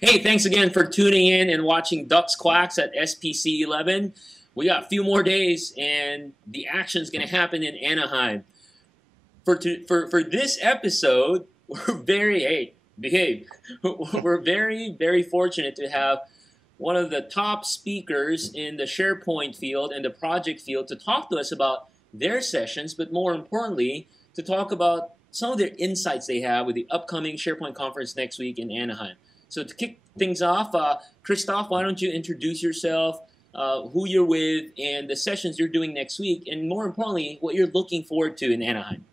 Hey, thanks again for tuning in and watching Ducks Quacks at SPC 11. We got a few more days, and the action's going to happen in Anaheim. For this episode, we're we're very fortunate to have one of the top speakers in the SharePoint field and the project field to talk to us about their sessions, but more importantly, to talk about some of their insights they have with the upcoming SharePoint conference next week in Anaheim. So to kick things off, Christoph, why don't you introduce yourself, who you're with, and the sessions you're doing next week, and more importantly, what you're looking forward to in Anaheim.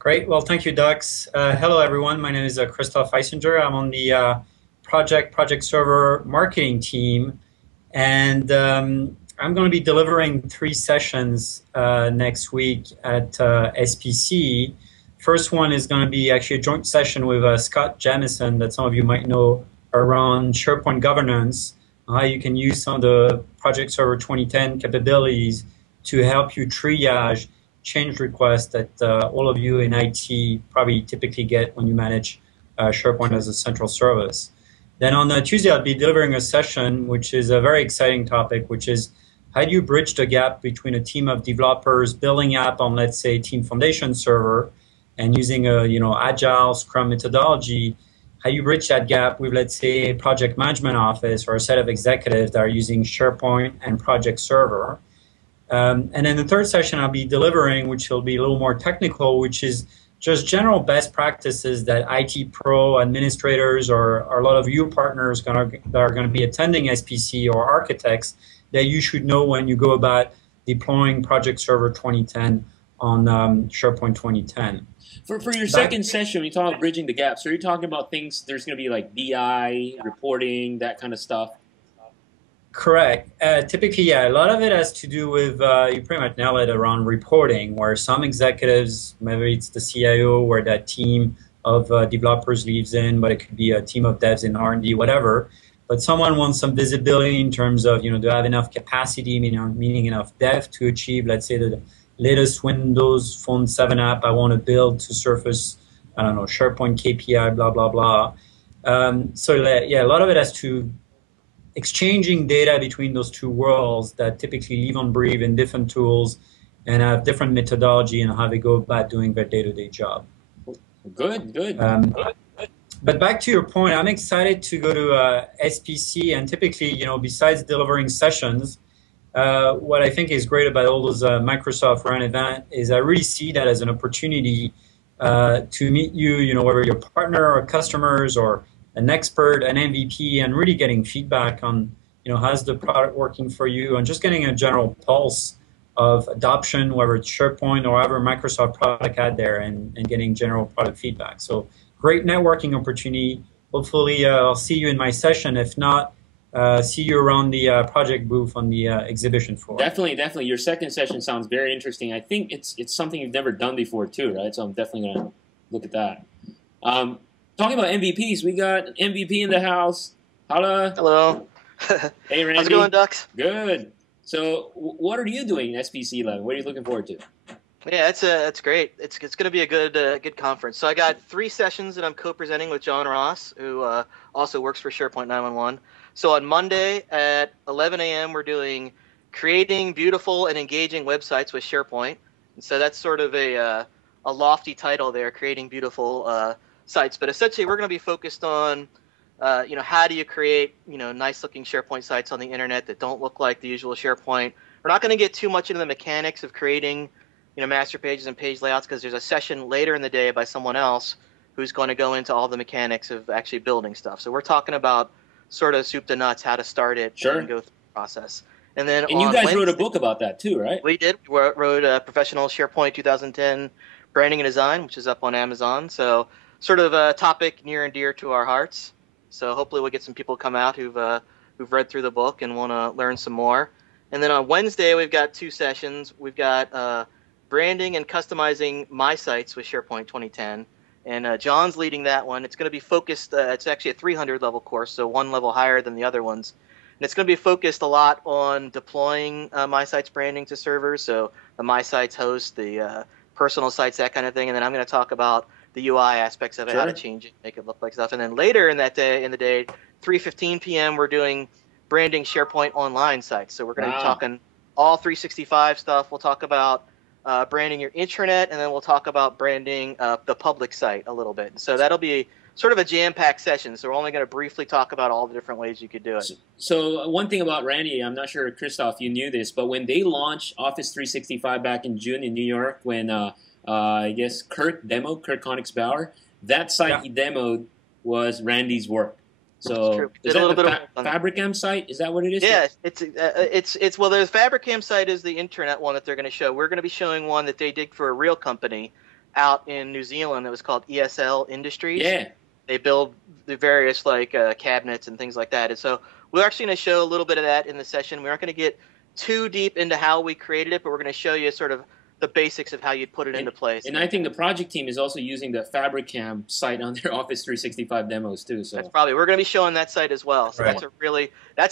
Great. Well, thank you, Dux. Hello, everyone. My name is Christoph Eisinger. I'm on the project server marketing team, and I'm going to be delivering 3 sessions next week at SPC. First one is going to be actually a joint session with Scott Jamison that some of you might know around SharePoint governance, how you can use some of the Project Server 2010 capabilities to help you triage change requests that all of you in IT probably typically get when you manage SharePoint as a central service. Then on Tuesday, I'll be delivering a session, which is a very exciting topic, which is how do you bridge the gap between a team of developers building app on, let's say, Team Foundation Server and using a agile Scrum methodology. How you bridge that gap with, let's say, a project management office or a set of executives that are using SharePoint and Project Server. And then the third session I'll be delivering, which will be a little more technical, which is just general best practices that IT pro administrators or a lot of you partners that are going to be attending SPC or architects that you should know when you go about deploying Project Server 2010 on SharePoint 2010. For your second session, when you talk about bridging the gaps, are you talking about things, there's going to be like BI, reporting, that kind of stuff? Correct. Typically, yeah, a lot of it has to do with, you pretty much nail it, around reporting, where some executives, maybe it's the CIO, where that team of developers lives in, but it could be a team of devs in R&D, whatever. But someone wants some visibility in terms of, do I have enough capacity, meaning enough dev to achieve, let's say, the latest Windows Phone 7 app I want to build to surface, I don't know, SharePoint KPI, blah, blah, blah. Yeah, a lot of it has to exchanging data between those two worlds that typically live and breathe in different tools and have different methodology and how they go about doing their day-to-day job. Good. But back to your point, I'm excited to go to SPC, and typically, besides delivering sessions, what I think is great about all those Microsoft run events is I really see that as an opportunity to meet you, whether you're a partner or customers or an expert, an MVP, and really getting feedback on, how's the product working for you, and just getting a general pulse of adoption, whether it's SharePoint or other Microsoft product out there, and getting general product feedback. So great networking opportunity. Hopefully, I'll see you in my session. If not, see you around the project booth on the exhibition floor. Definitely. Your second session sounds very interesting. I think it's something you've never done before too, right? So I'm definitely going to look at that. Talking about MVPs, we got MVP in the house. Holla. Hello. Hey, Randy. How's it going, Dux? Good. So what are you doing in SPC 11? What are you looking forward to? Yeah, it's great. It's going to be a good conference. So I got 3 sessions that I'm co-presenting with John Ross, who also works for SharePoint 911. So on Monday at 11 a.m. we're doing creating beautiful and engaging websites with SharePoint. And so that's sort of a lofty title there, creating beautiful sites. But essentially we're going to be focused on how do you create nice looking SharePoint sites on the internet that don't look like the usual SharePoint. We're not going to get too much into the mechanics of creating master pages and page layouts, because there's a session later in the day by someone else who's going to go into all the mechanics of actually building stuff. So we're talking about sort of soup to nuts, how to start it and go through the process. And then you guys wrote a book about that too, right? We did. We wrote a Professional SharePoint 2010 Branding and Design, which is up on Amazon. So sort of a topic near and dear to our hearts. So hopefully we'll get some people come out who've read through the book and want to learn some more. And then on Wednesday we've got 2 sessions. We've got branding and customizing my sites with SharePoint 2010. And John's leading that one. It's going to be focused, it's actually a 300 level course, so 1 level higher than the other ones. And it's going to be focused a lot on deploying my sites branding to servers, so the my sites host, the personal sites, that kind of thing. And then I'm going to talk about the UI aspects of it, how to change it, make it look like stuff. And then later in that day, 3:15 p.m., we're doing branding SharePoint online sites. So we're going to be talking all 365 stuff. We'll talk about branding your intranet, and then we'll talk about branding the public site a little bit. So that'll be sort of a jam-packed session. So we're only going to briefly talk about all the different ways you could do it. So one thing about Randy, I'm not sure, Christoph, you knew this, but when they launched Office 365 back in June in New York, when I guess Kirk Konigsbauer, that site he demoed was Randy's work. So is that the Fabricam site? Is that what it is? Yeah, it's well, the Fabricam site is the internet one that they're going to show. We're going to be showing one that they did for a real company out in New Zealand that was called ESL Industries. Yeah. They build the various cabinets and things like that. And so we're actually going to show a little bit of that in the session. We aren't going to get too deep into how we created it, but we're going to show you sort of the basics of how you'd put it into place. And I think the project team is also using the Fabricam site on their Office 365 demos too. So that's probably, we're going to be showing that site as well. So that's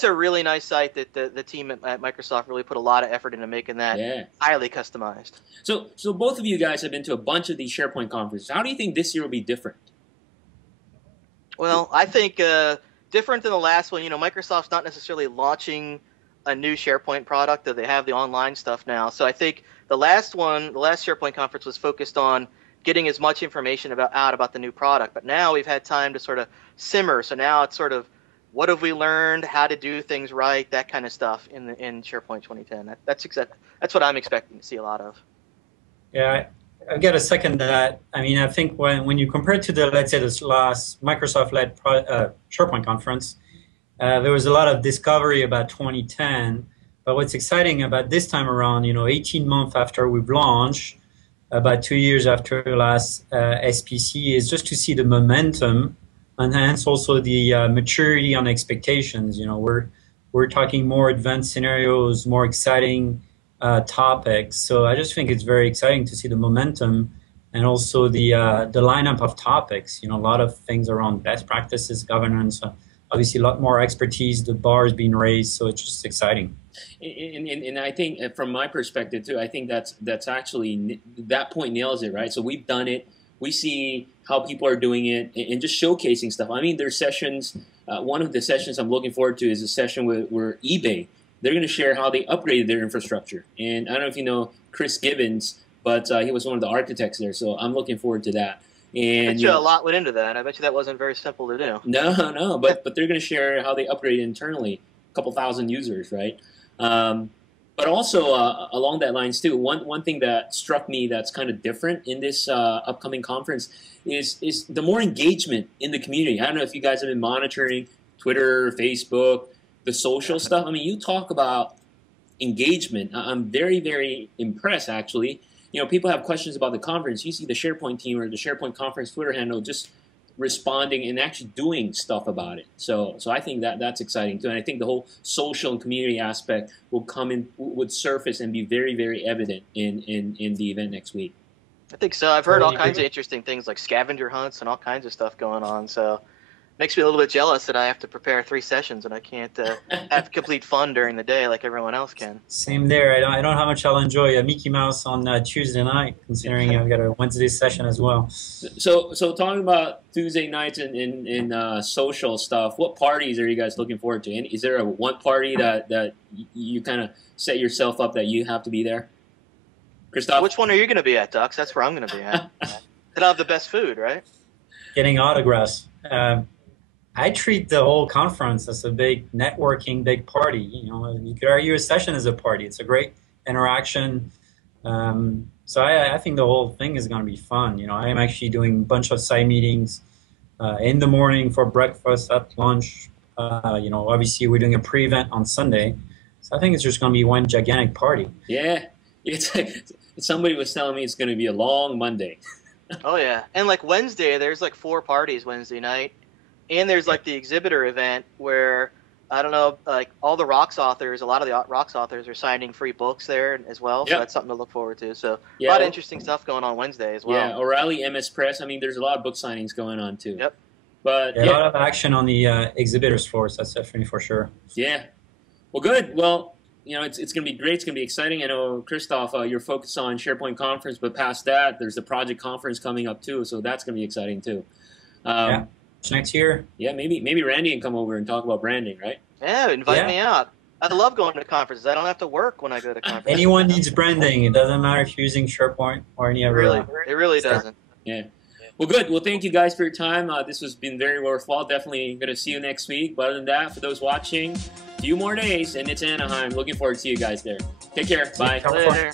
a really nice site that the team at Microsoft really put a lot of effort into making that highly customized. So both of you guys have been to a bunch of these SharePoint conferences. How do you think this year will be different? Well, I think different than the last one. Microsoft's not necessarily launching a new SharePoint product, though they have the online stuff now. So I think the last SharePoint conference was focused on getting as much information about the new product. But now we've had time to sort of simmer. So now it's sort of, what have we learned, how to do things right, that kind of stuff in SharePoint 2010. That's what I'm expecting to see a lot of. Yeah, I get a second to that. I mean, I think when you compare it to let's say this last Microsoft-led SharePoint conference, there was a lot of discovery about 2010. But what's exciting about this time around, 18 months after we've launched, about 2 years after last SPC, is just to see the momentum and hence also the maturity on expectations. We're talking more advanced scenarios, more exciting topics. So I just think it's very exciting to see the momentum and also the lineup of topics. A lot of things around best practices, governance. Obviously, a lot more expertise. The bar is being raised, so it's just exciting. And I think, from my perspective too, I think that's actually, that point nails it, right? So we've done it. We see how people are doing it, and just showcasing stuff. I mean, there's sessions. One of the sessions I'm looking forward to is a session where eBay, they're going to share how they upgraded their infrastructure. And I don't know if you know Chris Gibbons, but he was one of the architects there. So I'm looking forward to that. And I bet you a lot went into that. I bet you that wasn't very simple to do. No, but they're going to share how they upgraded internally, a couple thousand users, right? But also along that lines too, one thing that struck me that's kind of different in this upcoming conference is the more engagement in the community. I don't know if you guys have been monitoring Twitter, Facebook, the social stuff. I mean, you talk about engagement. I'm very, very impressed, actually. People have questions about the conference. You see the SharePoint team or the SharePoint conference Twitter handle just responding and actually doing stuff about it. So I think that's exciting too. And I think the whole social and community aspect would surface and be very, very evident in the event next week. I think so. I've heard all kinds of interesting things like scavenger hunts and all kinds of stuff going on. So makes me a little bit jealous that I have to prepare 3 sessions and I can't have complete fun during the day like everyone else can. Same there. I don't know how much I'll enjoy Mickey Mouse on Tuesday night, considering I've got a Wednesday session as well. So talking about Tuesday nights and social stuff, what parties are you guys looking forward to? And is there one party that you kind of set yourself up that you have to be there? Christoph? Which one are you going to be at, Dux? That's where I'm going to be at. It'll have the best food, right? Getting autographs. I treat the whole conference as a big networking, big party. You could argue a session is a party. It's a great interaction. So I think the whole thing is going to be fun. I am actually doing a bunch of side meetings in the morning for breakfast, at lunch. Obviously we're doing a pre-event on Sunday. So I think it's just going to be one gigantic party. Yeah. Somebody was telling me it's going to be a long Monday. Oh, yeah. And like Wednesday, there's like 4 parties Wednesday night. And there's like the exhibitor event where, I don't know, like all the Rocks authors, a lot of the Rocks authors are signing free books there as well. So that's something to look forward to. So a lot of interesting stuff going on Wednesday as well. Yeah, O'Reilly MS Press. I mean, there's a lot of book signings going on too. Yep. But a lot of action on the exhibitors floors. That's definitely for sure. Yeah. Well, good. Well, it's going to be great. It's going to be exciting. I know, Christoph, you're focused on SharePoint Conference, but past that, there's the project conference coming up too, so that's going to be exciting too. Yeah, next year. Yeah, maybe Randy can come over and talk about branding, right? Yeah, invite me out. I love going to conferences. I don't have to work when I go to conferences. Anyone needs branding. It doesn't matter if you're using SharePoint or any other. It really doesn't. Yeah. Well, good. Well, thank you guys for your time. This has been very worthwhile. Definitely going to see you next week. But other than that, for those watching, a few more days, and it's Anaheim. Looking forward to see you guys there. Take care. Bye. Later.